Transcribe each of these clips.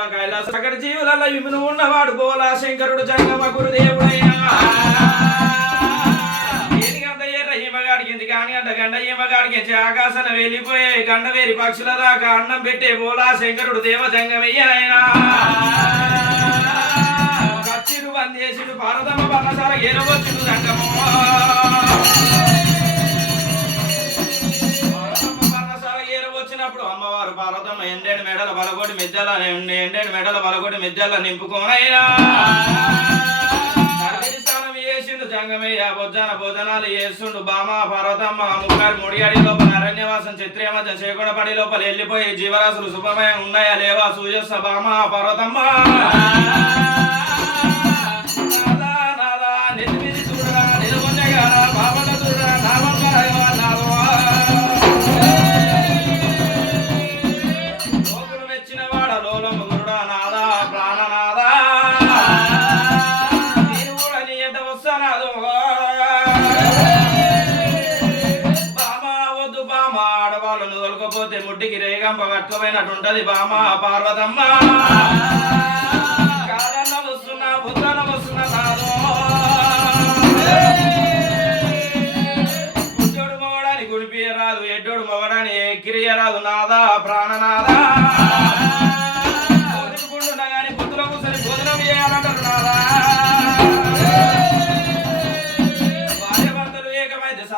ఉన్న కైలాస సకల జీవులలో విమును ఉన్నవాడు బోలా శంకరుడు జంగమ గురుదేవుడైనా. కాని అంట గండ ఈమగాడికి ఆకాశన వెళ్ళిపోయే గండ వేరి పక్షుల దాకా అన్నం పెట్టే బోలా శంకరుడు దేవ జంగమయ్య ఆయన కచ్చిరు వందేశుడు భారతమ్మ పర్ణశాల ఏరవచ్చుడు జంగమో అమ్మవారు పార్వతమ్మ ఎండేడు మెడల బలగొడి మిద్దెల ఎండేడు మెడల బలగొడి మిద్దెల నింపుకోనయ్యా. నడిమిడి చేసిండు జంగమయ్య భోజన భోజనాలు చేస్తుండు బామ పార్వతమ్మ ముగ్గారు ముడియాడి లోపల అరణ్యవాసం చిత్రియ మధ్య చేకొండ లోపల వెళ్ళిపోయి జీవరాశులు శుభమయం ఉన్నాయా లేవా? సూజస్స బామ పార్వతమ్మ. వస్తానాదు బామ. బామ ఆడవాళ్ళను ముట్టికి రేగంప పట్టుకుపోయినట్టుంటది బామ పార్వతమ్మ. కాదన్న వస్తున్నా బుద్ధన వస్తున్నా నాదో. గుడ్డోడు గుడిపియరాదు ఎడ్డోడు మొగడాని ఎక్కిరియరాదు నాదా ప్రాణనాదా.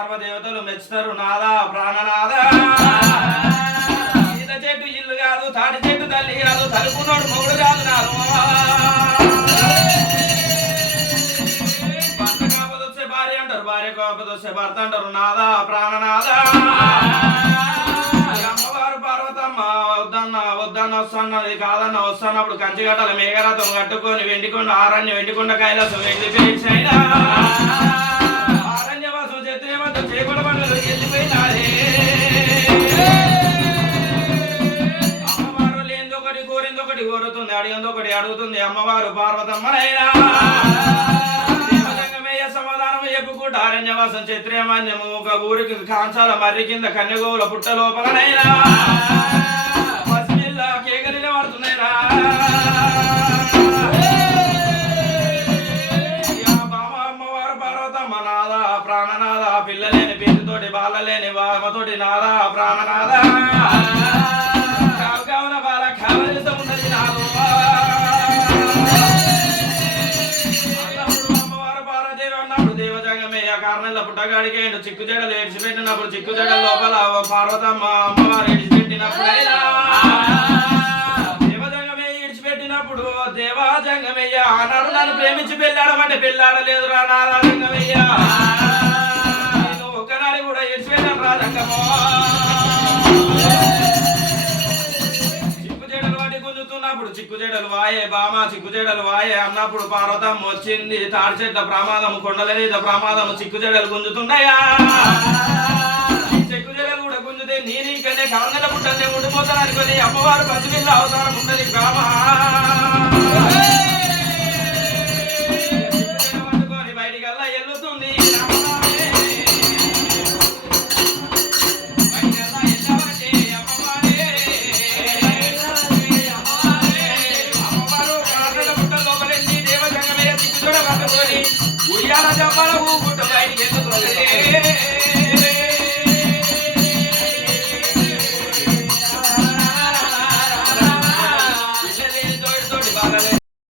సర్వదేవతలు మెచ్చుతారు నాదా ప్రాణనాదా. ఈత చెట్టు ఇల్లు కాదు తాటి చెట్టు తల్లి కాదు తలుపునోడు మొగుడు కాదు నాదు భర్త కాకపోతే భార్య అంటారు భార్య కాకపోతే భర్త అంటారు నాదా ప్రాణనాదా. అమ్మవారు పార్వతమ్మ వద్దన్న వద్దన్న వస్తున్నది కాదన్న వస్తున్నప్పుడు కంచిగట్టల మేఘరథం కట్టుకొని వెండికొండ ఆరణ్య వెండికొండ కైలాసం వెళ్ళి పేర్చైనా ఒకటి కోరుతుంది అడిగింది ఒకటి అడుగుతుంది. అమ్మవారు పార్వతమ్మనైనా సమాధానం చెప్పుకుంటూ అరణ్యవాసం చిత్రమాన్యము ఒక ఊరికి కాంచాల మర్రి కింద కన్యగోవుల పుట్ట లోపలనైనా. పసిపిల్ల కేకలిన పడుతున్నాయిరా అమ్మవారు పార్వతమ్మ నాద ప్రాణనాద పిల్లలేని పిల్లతోటి బాలలేని వామతోటి నాద ప్రాణనాద. కారణంలో పుట్టగాడికి చిక్కు జడలు ఏడ్చిపెట్టినప్పుడు చిక్కు జడల లోపల పార్వతమ్మ అమ్మవారు ఏడ్చిపెట్టినప్పుడు దేవజంగమే ఏడ్చిపెట్టినప్పుడు దేవాజంగమయ్య ఆనాడు నన్ను ప్రేమించి పెళ్ళాడమంటే పెళ్ళాడలేదు రా నారాజంగమయ్య. ఒక్కనాడు కూడా ఏడ్చిపెట్టాను రాజంగమో. అన్నప్పుడు చిక్కుజేడలు వాయే బామ చిక్కుజేడలు వాయే అన్నప్పుడు పార్వతం వచ్చింది. తాడి చెట్ల ప్రమాదం కొండల మీద ప్రమాదం చిక్కుజేడలు గుంజుతున్నాయా ఈ కూడా గుంజుతే నేను ఇక్కడే కవంగల పుట్టలే ఉండిపోతాను అనుకొని అమ్మవారు పసిపిల్ల అవతారం ఉండదు బామా జల జపల ఊపుట బయటికి ఎందుకు